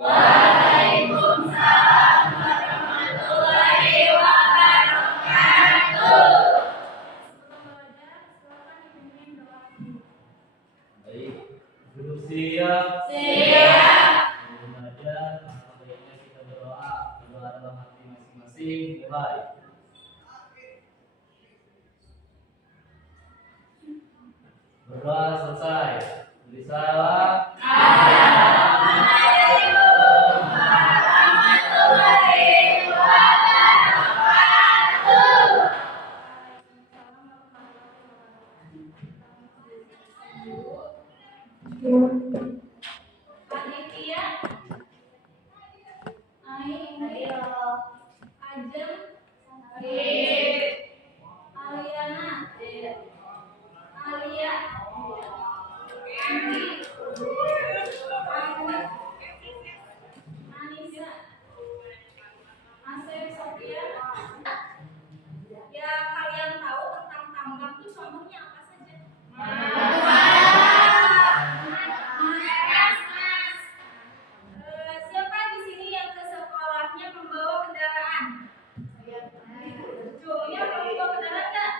Waalaikumsalam warahmatullahi wabarakatuh. Baik, duduk siap. Siap. Sebelum belajar, maka baiknya kita berdoa dalam hati masing-masing. Mulai. Berdoa selesai. Beri salam. Assalamualaikum warahmatullahi wabarakatuh. Panitia, ayo, Ajeng, Aliana, Alia, Andi, Anissa, Asep, Sophia. Ya, kalian tahu tentang tambang itu contohnya apa saja? Siapa di sini yang ke sekolahnya membawa kendaraan? Cuma membawa kendaraan nggak?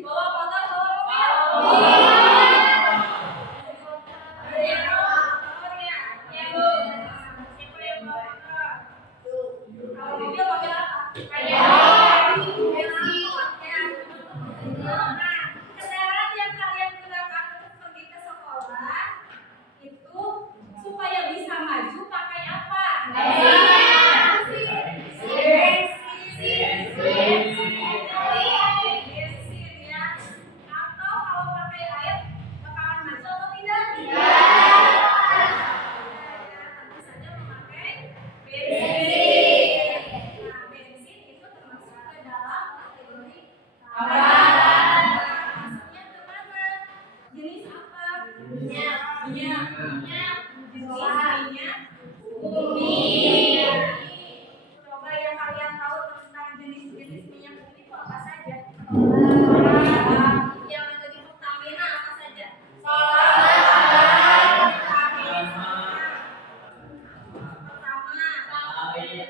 Bawa motor, bawa mobil. Ada yang bawa motornya, ya Bu. Siapa yang bawa motor? Kalau mobil mobil apa? Nah, kendaraan yang kalian gunakan untuk pergi ke sekolah itu supaya bisa maju pakai apa? Bensin ya. Atau kalau pakai air bakalan maju atau tidak? Tentu saja memakai bensin. Nah, bensin itu termasuk ke dalam kategori tambang. Masuknya ke mana? Jenis apa? Minyak. Jenis bumi. Coba yang kalian tahu tentang jenis-jenis minyak bumi itu apa saja? Yang ada di Pertamina apa saja? Pertama, air,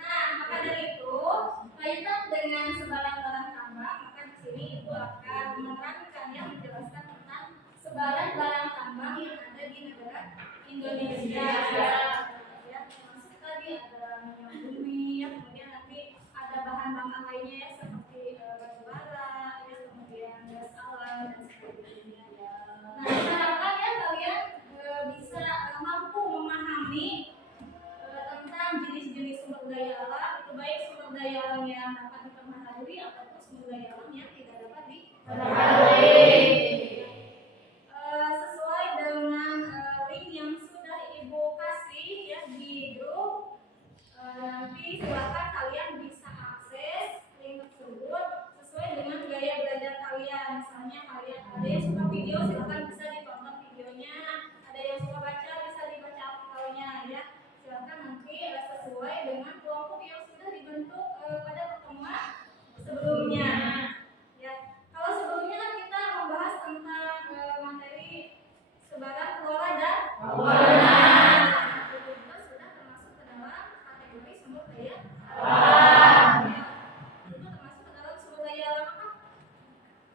Nah, maka dari itu, kaitan dengan sebaran-baran tambang, maka di sini Ibu akan menerangkan yang menjelaskan tentang sebaran barang tambang yang ada di negara Indonesia. Ya, termasuk tadi ada minyak bumi, ya, kemudian nanti ada bahan-bahan lainnya ya, seperti batu bara, ya, kemudian gas alam dan sebagainya. Nah, harapkan ya kalian bisa mampu memahami tentang jenis-jenis sumber daya alam, itu baik sumber daya alam yang dapat diperbaharui ataupun sumber daya alam yang tidak dapat diperbaharui. Sesuai dengan link yang sudah Ibu kasih ya di grup, nanti silakan kalian bisa akses link tersebut sesuai dengan gaya belajar kalian. Misalnya kalian ada yang suka video, silakan bisa ditonton videonya. Ada yang suka baca, bisa dibaca artikelnya ya. Silakan nanti sesuai dengan kelompok yang sudah dibentuk pada pertemuan sebelumnya. Ya, kalau sebelumnya kan kita membahas tentang materi sebaran flora dan fauna. Itu juga sudah termasuk ke dalam kategori sumber daya alam. Itu termasuk ke dalam sumber daya alam apa?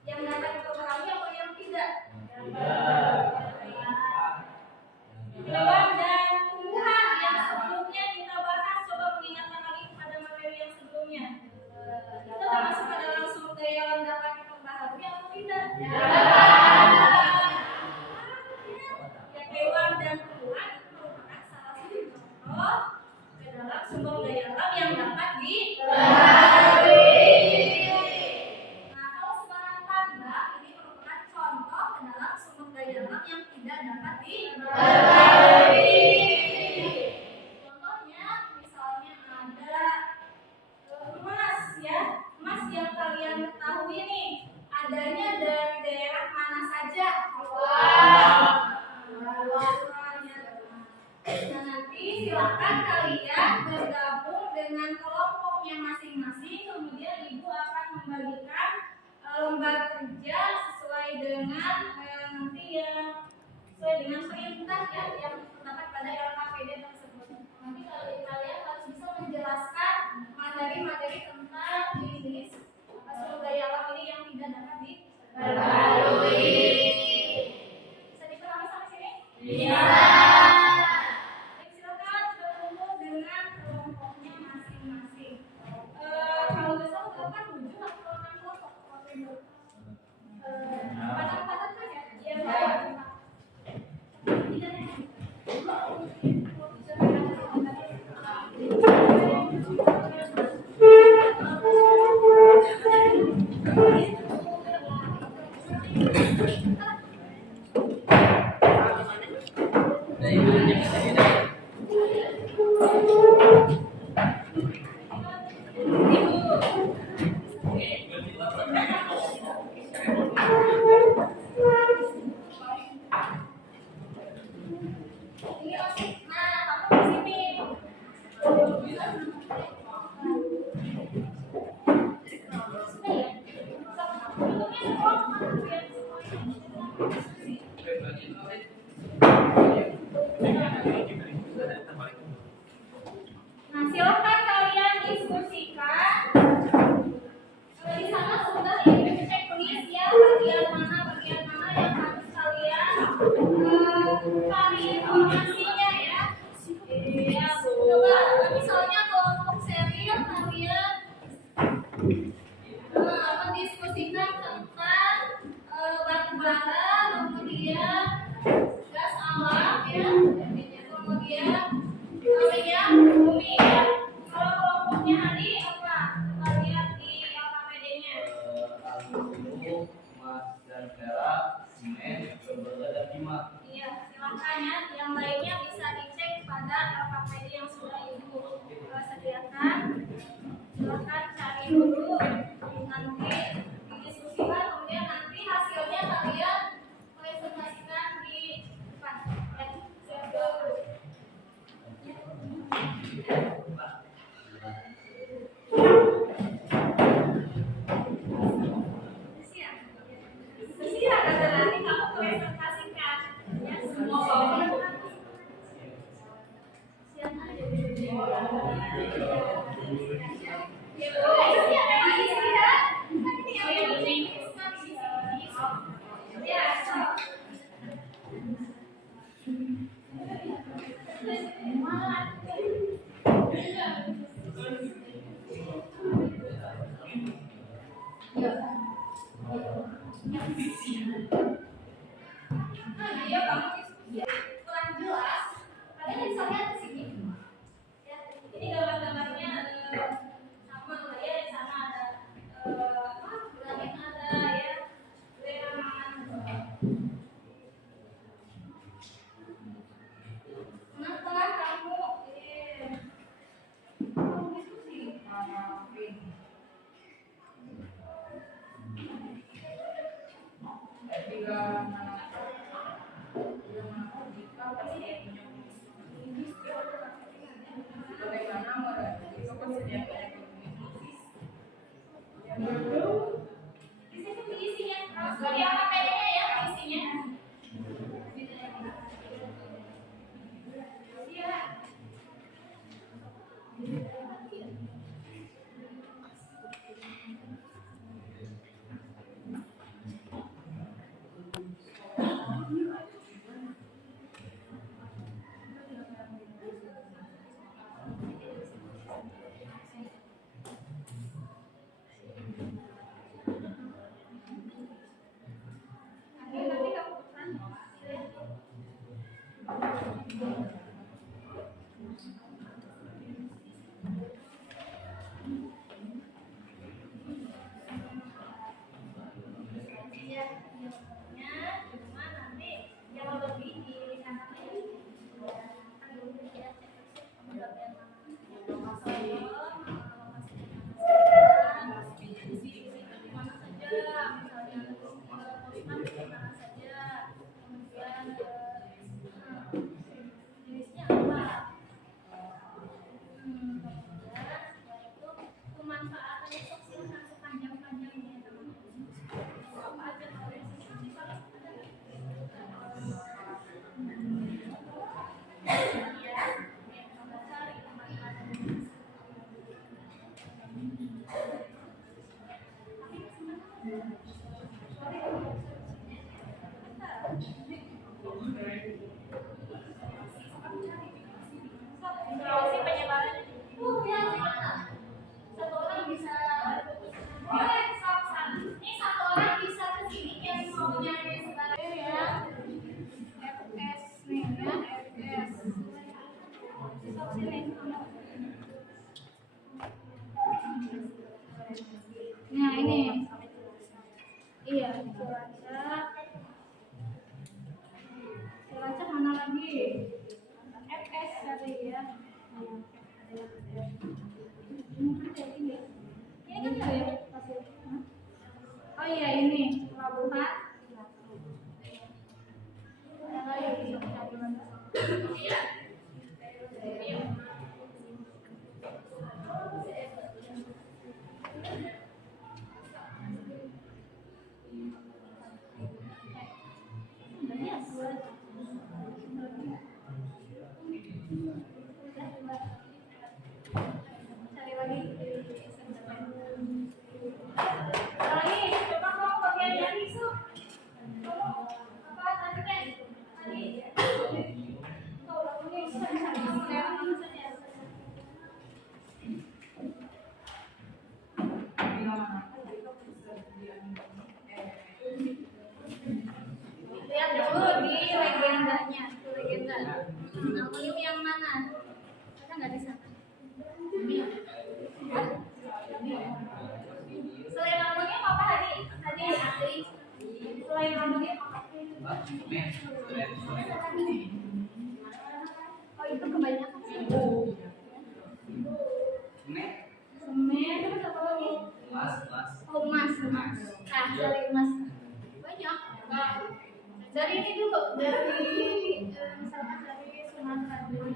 Yang dapat diperbaharui atau yang tidak? Hewan dan tumbuhan yang sebelumnya kita bahas, coba mengingatkan lagi kepada materi yang sebelumnya. Itu termasuk ke dalam sumber daya alam dapat diperbaharui atau tidak? Ya, hewan dan tumbuhan itu merupakan salah satu contoh ke dalam sumber daya alam yang dapat diperbaharui. Nah, kalau sebarang tambang ini merupakan contoh ke dalam sumber daya alam yang tidak dapat diperbaharui. Contohnya, misalnya ada emas ya, emas yang kalian ketahui nih adanya dari daerah mana saja? Nah, nanti silakan kalian bergabung dengan kelompok kelompoknya masing-masing. Kemudian ibu akan membagikan lembar kerja sesuai dengan nanti ya sesuai dengan perintah ya yang terdapat pada LKPD tersebut. Nanti kalian harus bisa menjelaskan materi-materi tentang jenis sumber daya alam ini yang tidak dapat diperbarui. Bisa dipahami sampai sini? Iya. Silakan berkumpul dengan kelompoknya masing-masing. Kalau nggak salah berapa 7 atau 6 kelompok waktu itu? Padat-padat kan ya? Iya. Nah, silakan kalian diskusikan. Di sana sudah checklist ya bagian mana yang harus kalian cari informasinya ya. Ya, coba misalnya kelompok serial kalian mendiskusikan tentang batu bara, kemudian gas alam ya, kemudian minyak bumi ya. Kalau kelompoknya Hadi apa? Kita lihat di LKPD-nya. Aluminium, emas dan perak, semen, tembaga dan timah. Iya, silakan ya. Yang lainnya bisa dicek pada LKPD yang sudah ibu sediakan. Silakan cari dulu, nanti didiskusikan, kemudian nanti hasilnya kalian presentasikan di depan. Ya, siap dulu. Siap, kata nanti kamu presentasikan ya semua. Siap dia kamu kurang jelas, kalian bisa lihat di sini. Ya, ini gambar-gambarnya sama lah ya. Ini kan nggak ya? Oh iya ini pelabuhan. Cari lagi. Lagi, coba kamu bagian yang isu. Kamu apa tadi kan? Tadi. Kau lakunya isu cari kamu lewat mana saja. Lihat dulu di legendanya, itu legenda. Amonium yang mana? Ada nggak di sana? Selain amonium apa tadi? Tadi selain amonium apa? Oh itu kebanyakan sih. Semen terus apa lagi? Oh emas. Ah dari emas banyak. Dari ini dulu dari misalkan dari Sumatera dulu.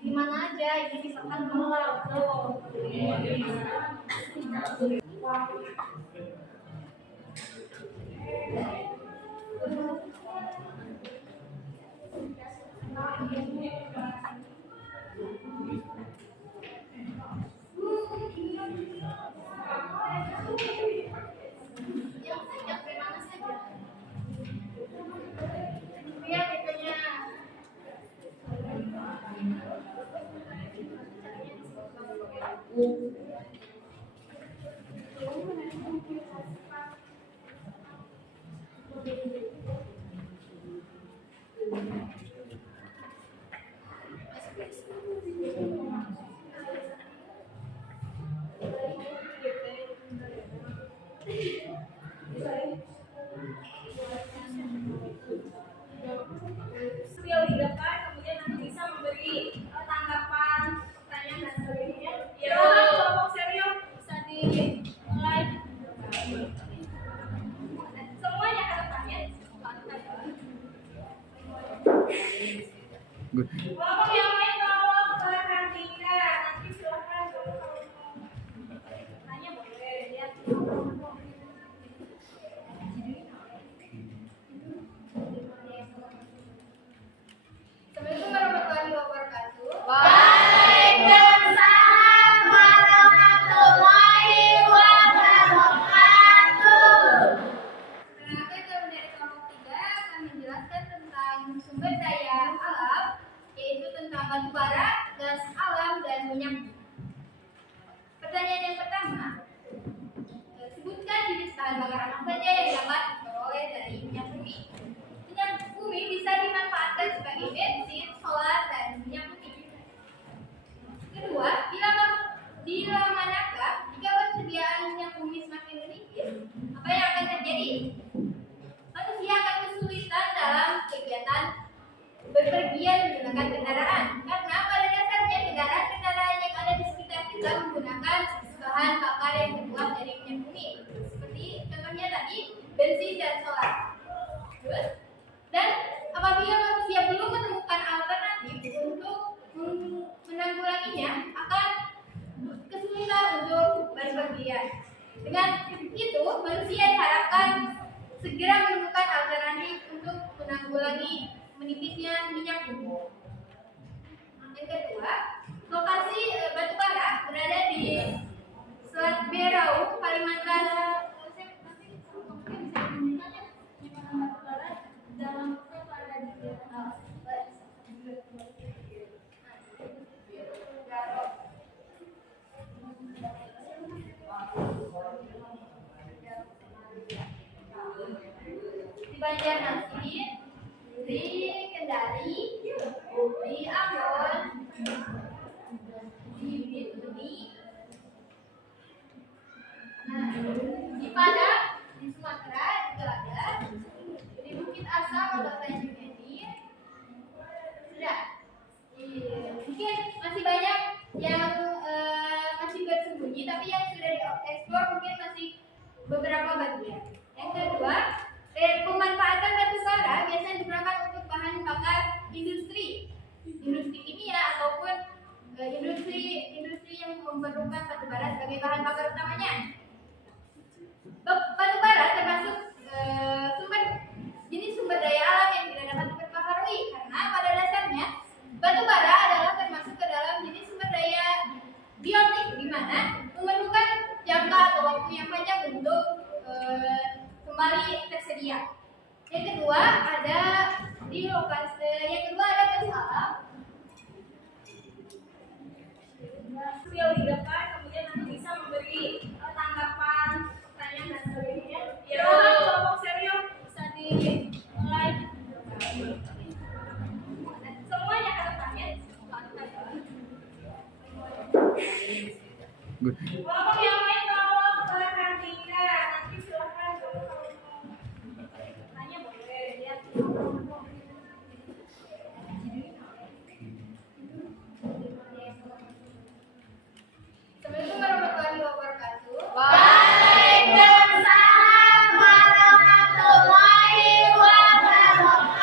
Gimana aja ini misalkan gelap tuh. Yang saya dari mana saja? Lihat itunya. Beliau di depan, kemudian nanti bisa memberi tanggapan, pertanyaan dan sebagainya. Ya, kelompok serius bisa dimulai. Semuanya ke depannya. Kelompok yang lain tolong perhatikan. Nanti silakan kalau mau tanya boleh lihat. Assalamualaikum warahmatullahi wabarakatuh. Waalaikumsalam warahmatullahi wabarakatuh. Perkenalkan kami dari kelompok 3 akan menjelaskan tentang sumber daya alam, yaitu tentang batu bara, gas alam, dan minyak bumi. Pertanyaan yang pertama, sebutkan jenis bahan bakar apa saja yang dapat diperoleh dari minyak bumi. Minyak bumi bisa dimanfaatkan sebagai bensin, solar, dan minyak bumi. Kedua, bila manakah jika persediaan minyak bumi semakin menipis, apa yang akan terjadi? Manusia akan kesulitan dalam kegiatan berpergian menggunakan kendaraan, karena pada dasarnya kendaraan-kendaraan yang ada di sekitar kita menggunakan bahan bakar yang terbuat dari minyak bumi, seperti contohnya tadi bensin dan solar. Terus, dan apabila manusia belum menemukan alternatif untuk menanggulanginya, akan kesulitan untuk berpergian. Dengan itu, manusia diharapkan segera menemukan alternatif untuk menanggulangi menipisnya minyak bumi. Yang kedua, lokasi batu bara berada di Selat Berau, Kalimantan. Di Banjarmasin, di Kendari, di Ambon, di Bintuni, di Padang, di Sumatera juga ada, di Bukit Asam atau Tanjung Edir. Sudah. Mungkin masih banyak yang beberapa bagian. Yang kedua, pemanfaatan batu bara biasanya digunakan untuk bahan bakar industri kimia ataupun industri yang memerlukan batu bara sebagai bahan bakar utamanya. Batu bara termasuk jenis sumber daya alam yang tidak dapat diperbaharui, karena pada dasarnya batu bara adalah termasuk ke dalam jenis sumber daya biotik, di mana memerlukan jangka atau waktu yang panjang untuk kembali tersedia. Yang kedua ada gas alam. Beliau di depan, kemudian nanti bisa memberi tanggapan, pertanyaan dan sebagainya. Ya, kelompok serius bisa dimulai. Semuanya ke depannya. Kelompok yang lain kalau perhatikan, nanti silakan kalau mau tanya boleh ya. Assalamualaikum warahmatullahi wabarakatuh. Waalaikumsalam warahmatullahi wabarakatuh.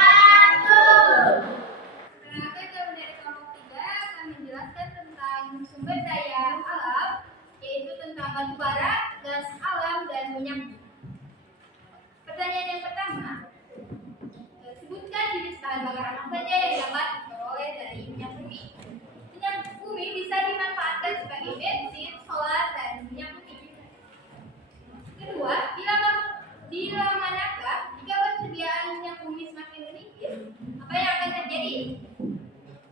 Perkenalkan, kami dari kelompok 3 akan menjelaskan tentang sumber daya alam, yaitu tentang batu bara, gas alam, dan minyak. Pertanyaan yang pertama, sebutkan jenis bahan bakar apa saja yang dapat diperoleh dari minyak bumi. Minyak bumi bisa dimanfaatkan sebagai bensin, solar, dan minyak bumi. Kedua, bila manakah jika persediaan minyak bumi semakin menipis, apa yang akan terjadi?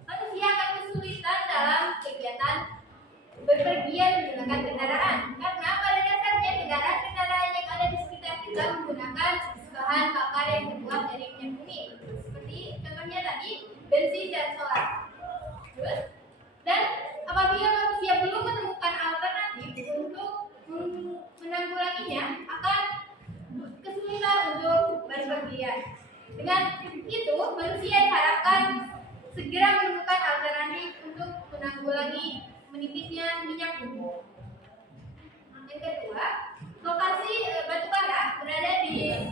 Manusia akan kesulitan dalam kegiatan berpergian menggunakan kendaraan, karena pada dasarnya kendaraan-kendaraan yang ada di sekitar kita menggunakan bahan bakar yang terbuat dari minyak bumi, seperti contohnya tadi bensin dan solar. Terus, dan apabila manusia belum menemukan alternatif untuk menanggulanginya, akan kesulitan untuk berpergian. Dengan itu, manusia diharapkan segera menemukan alternatif untuk menanggulangi menipisnya minyak bumi. Yang kedua, lokasi batu bara berada di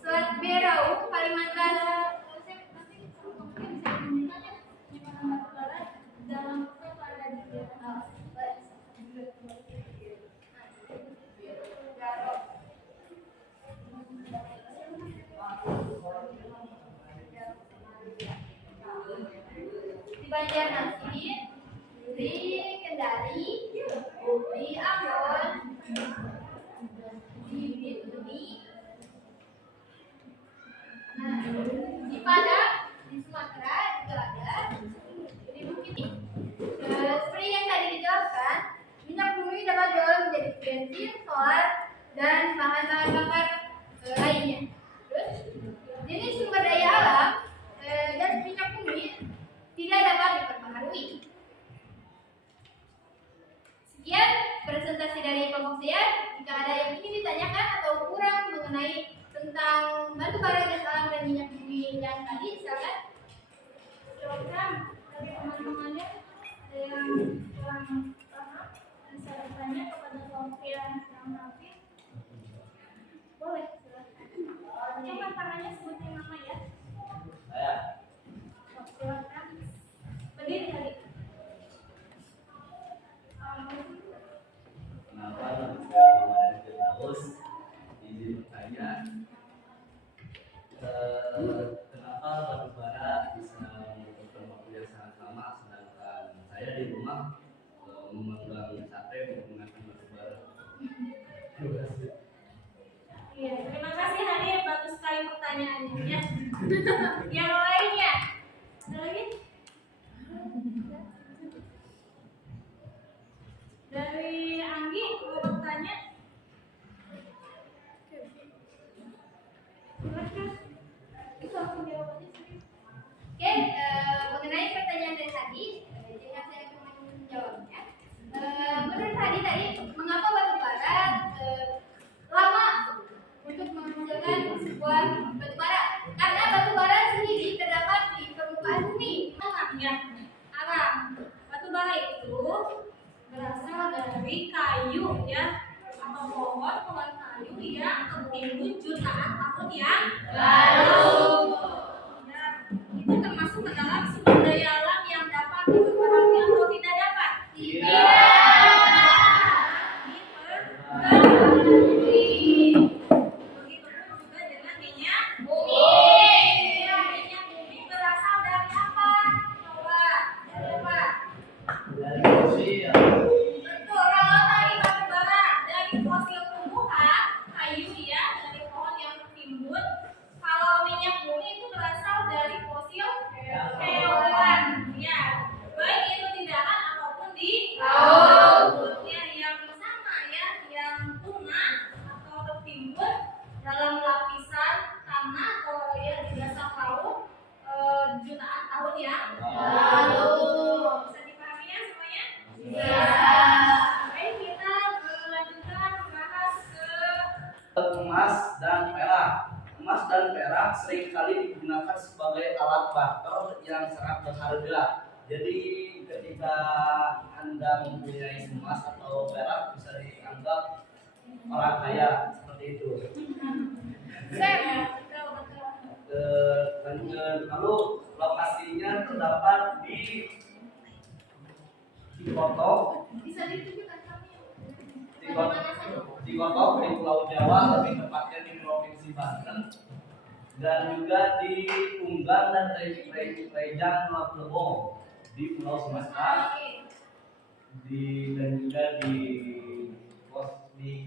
Selat Berau, Kalimantan. Di Banjarmasin, di Kendari, di Ambon, di Bintuni, di Padang, di Sumatera juga ada, di Bukit. Seperti yang tadi dijelaskan, minyak bumi dapat diolah menjadi bensin, solar, dan bahan-bahan bakar lainnya. Terus, jenis sumber daya alam dan minyak bumi tidak dapat diperbaharui. Sekian presentasi dari kelompok saya. Jika ada yang ingin ditanyakan atau kurang mengenai tentang batu bara, gas alam, dan minyak bumi yang tadi, silakan. Silakan dari teman-temannya ada yang kurang paham bisa bertanya kepada kelompok yang nanti. Boleh, silakan. Coba tangannya sebutin nama ya. Saya. Silakan. Berdiri tadi. Kenapa nama saya Muhammad Firdaus? Izin bertanya, kenapa batu bara bisa membutuhkan waktu yang sangat lama, sedangkan saya di rumah memanggang sate menggunakan batu bara. Terima kasih. Iya, terima kasih Hadir, bagus sekali pertanyaannya ya. Yang lainnya, ada lagi? Dari Anggi mau bertanya? Silakan. Itu aku jawab aja sih. Oke, mengenai pertanyaan dari tadi, jika saya akan menjawabnya. Menurut tadi mengapa batu bara lama untuk menghasilkan sebuah batu bara? Karena batu bara sendiri terdapat di permukaan bumi. Ya, alam. Batu bara itu berasal dari kayu ya, atau pohon kayu bertimbun jutaan tahun yang lalu. Ya, itu termasuk ke dalam sumber daya alam yang dapat diperbarui atau tidak dapat? Begitupun juga dengan minyak bumi. Ya, minyak bumi berasal dari apa? Coba, dari apa? Dari fosil. Betul, kalau tadi batu bara dari fosil tumbuhan, kayu ya, dari pohon yang tertimbun. Kalau minyak bumi itu berasal dari fosil hewan, ya, baik itu di darat ataupun di laut. Ya, yang sama ya, yang punah atau tertimbun dalam lapisan tanah atau ya di dasar laut jutaan tahun yang lalu. Bisa dipahami ya semuanya? Baik, kita lanjutkan membahas ke Emas dan perak. Emas dan perak seringkali digunakan sebagai alat barter yang sangat berharga. Jadi ketika Anda mempunyai emas atau perak bisa dianggap orang kaya seperti itu. betul. Lalu lokasinya terdapat di Kotok, Bisa ditunjukkan kami. di Kotok di Pulau Jawa, lebih tepatnya di Provinsi Banten, dan juga di Unggang dan Rejang Lebong di Pulau Sumatera, dan juga di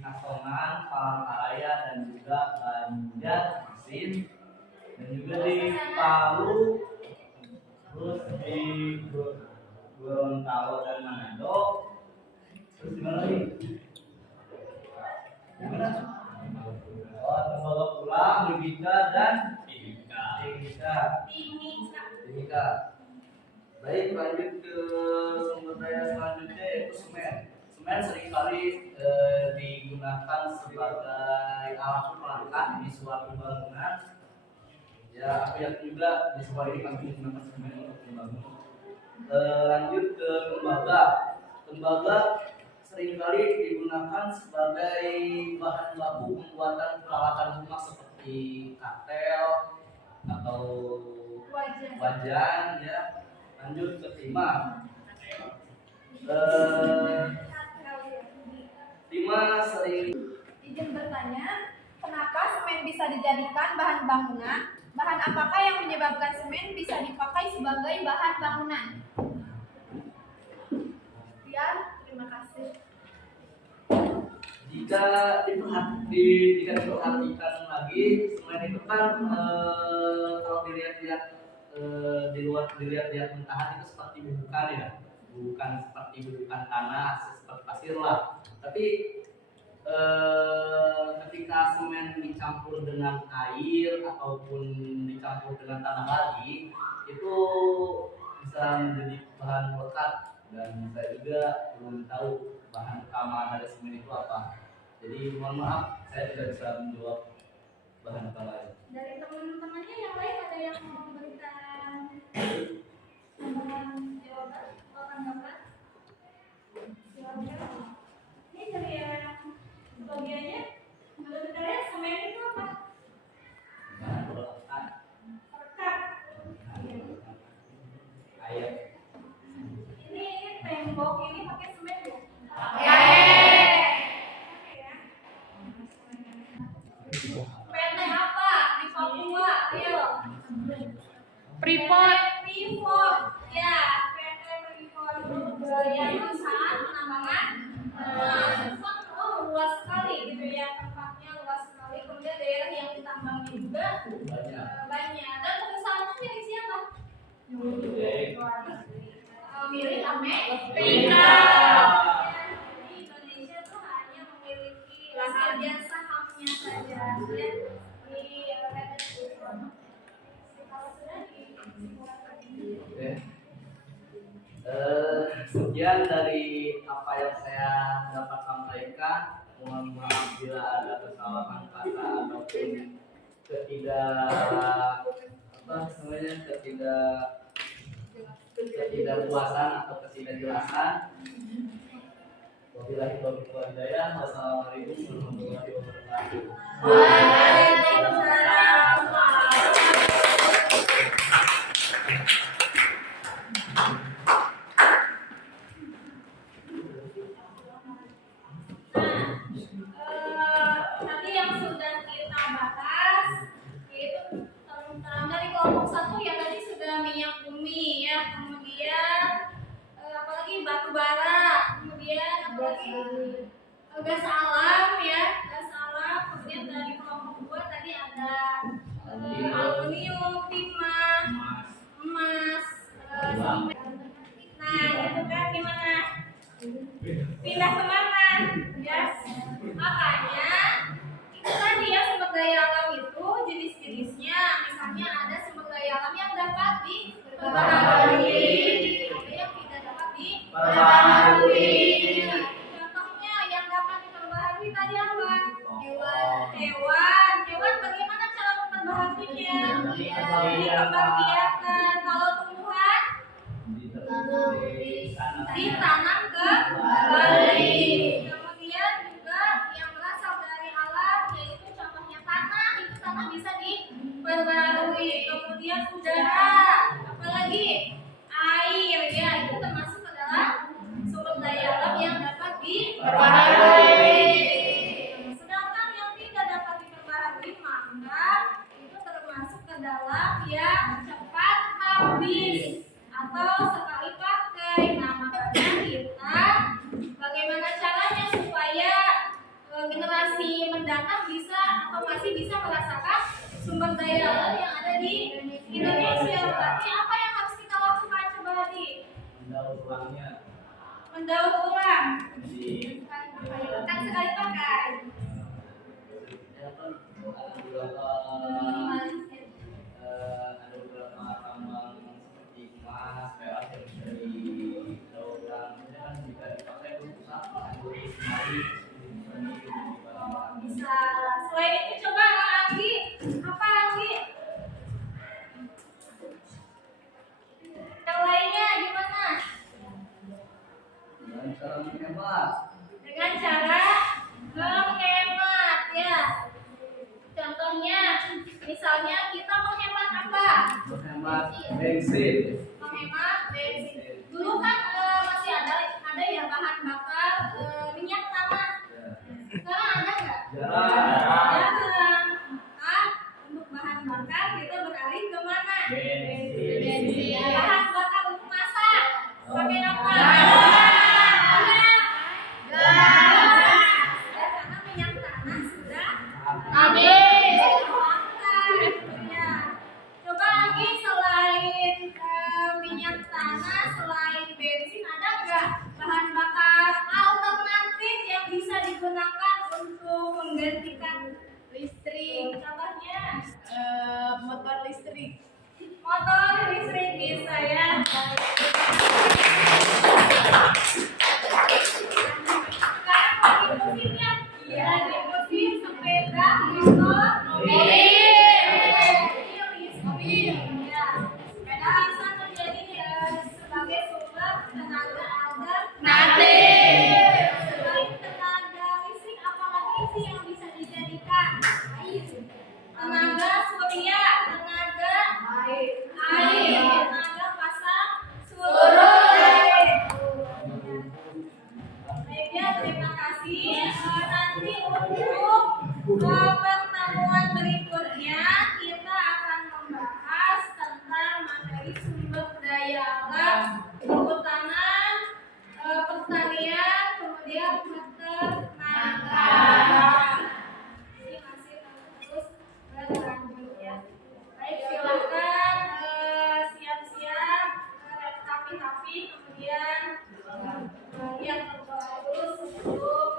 Kasongan, Palangkaraya, dan juga Banjarmasin, dan juga di Palu, terus di Gorontalo dan Manado, terus di mana lagi? Di mana? Oh, Tembagapura, Mimika, dan Timika. Baik, lanjut ke sumber daya selanjutnya yaitu semen. Semen seringkali digunakan sebagai alat pelengkap di suatu bangunan. Ya, aku yakin juga di sekolah ini kami menggunakan semen untuk membangun. Lanjut ke tembaga. Tembaga seringkali digunakan sebagai bahan baku pembuatan peralatan rumah seperti katel atau wajan ya. Lanjut ke timah. Timah sering Izin bertanya, kenapa semen bisa dijadikan bahan bangunan? Bahan apakah yang menyebabkan semen bisa dipakai sebagai bahan bangunan? Sekian, terima kasih. jika diperhatikan lagi, semen itu kan kalau dilihat-lihat dilihat mentahan itu seperti bubukan ya, bukan seperti bubukan tanah seperti pasir lah. Tapi ketika semen dicampur dengan air ataupun dicampur dengan tanah lagi, itu bisa menjadi bahan melekat, dan saya juga belum tahu bahan utama dari semen itu apa. Jadi mohon maaf, saya tidak bisa menjawab bahan utamanya. dari teman-temannya yang lain ada yang mau memberikan jawaban atau tanggapan? Silakan. Ini dari yang bagiannya sebenarnya semen itu apa? Bahan melekat. Pekat. Air. Ini tembok ini pakai semen ya? PT apa di Papua? Ayo. Freeport. Freeport. Ya, PT Freeport. Yang perusahaan penambangan emas. Oh, luas sekali gitu ya, tempatnya luas sekali. Kemudian daerah yang ditambangnya juga banyak. Dan perusahaannya milik siapa? Milik Amerika. Jadi Indonesia tuh hanya memiliki bagian sahamnya saja ya di PT Freeport. Kalau sudah Oke. Sekian dari apa yang saya dapat sampaikan. Mohon maaf bila ada kesalahan kata ataupun ketidakpuasan atau ketidakjelasan. Wabillahi Wabillahi taufiq wal hidayah. Wassalamualaikum warahmatullahi wabarakatuh. Waalaikumsalam. Tadi yang sudah kita bahas yaitu tentang dari kelompok 1 yang tadi sudah minyak bumi ya, kemudian apalagi batu bara, kemudian apalagi gas alam ya, gas alam, kemudian dari kelompok 2 tadi ada aluminium, timah, emas, semen. Nah, gitu kan gimana? Pindah kemana? Ya, makanya itu tadi ya sumber daya alam itu jenis-jenisnya. Misalnya ada sumber daya alam yang dapat diperbaharui, ada yang tidak dapat diperbaharui. Contohnya yang dapat diperbaharui tadi apa? Hewan bagaimana cara memperbaharuinya? Dikembangbiakan. Kalau tumbuhan ditanam kembali. Kemudian juga yang berasal dari alam yaitu contohnya tanah, itu tanah bisa diperbarui. Kemudian udara, apalagi air ya, itu termasuk adalah sumber daya alam yang dapat diperbarui. Sedangkan yang tidak dapat diperbarui maka itu termasuk ke dalam yang cepat habis atau sekali pakai. Nah, makanya kita bagaimana caranya supaya generasi mendatang bisa atau masih bisa merasakan sumber daya alam yang ada di Indonesia. Berarti apa yang harus kita lakukan? Coba Hadi. Mendaur ulang. Kan sekali pakai. Ada beberapa tambang seperti emas, perak yang bisa didaur ulang. Ini kan bisa dipakai untuk kembali Bisa. Selain itu coba Anggi, apa Anggi? Yang lainnya gimana? dengan cara menghemat. Dengan cara menghemat ya. Contohnya, misalnya kita menghemat apa? Menghemat bensin. Menghemat bensin. Dulu kan masih ada ya bahan bakar minyak tanah. Sekarang ada nggak? Jarang. Maka untuk bahan bakar kita beralih ke mana? Bensin. Bahan bakar untuk masak. Pakai apa? Karena minyak tanah sudah habis. Ya. Coba lagi selain minyak tanah, selain bensin ada nggak bahan bakar alternatif yang bisa digunakan untuk menggantikan listrik? Contohnya Motor listrik. motor listrik bisa ya. Sekarang lagi musimnya, ya lagi musim sepeda, motor, mobil. Ya, sepeda bisa menjadi sebagai sumber tenaga alternatif. Selain tenaga listrik, apalagi sih yang bisa dijadikan? Tenaga surya, tenaga air, tenaga pasang surut. Baiknya, terima kasih. Nanti untuk pertemuan berikutnya kita akan membahas tentang materi sumber daya alam, kehutanan, pertanian, kemudian peternakan. Ini masih terus berlanjut ya. Baik, silakan siap-siap, rapi-rapi, kemudian yang berdoa dulu sebelum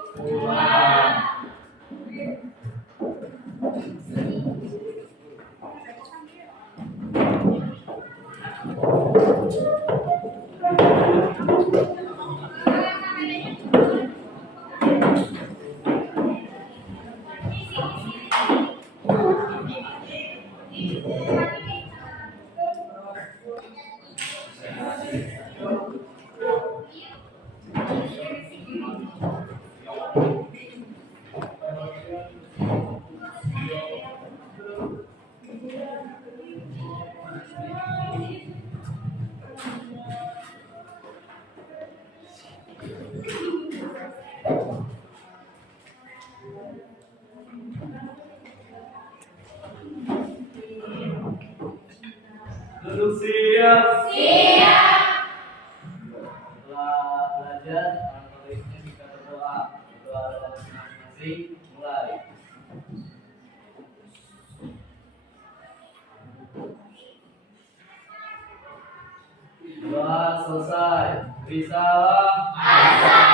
Duduk siap. Siap. Setelah belajar, orang tulisnya kita berdoa. Doa masing-masing mulai. Doa selesai. Beri salam.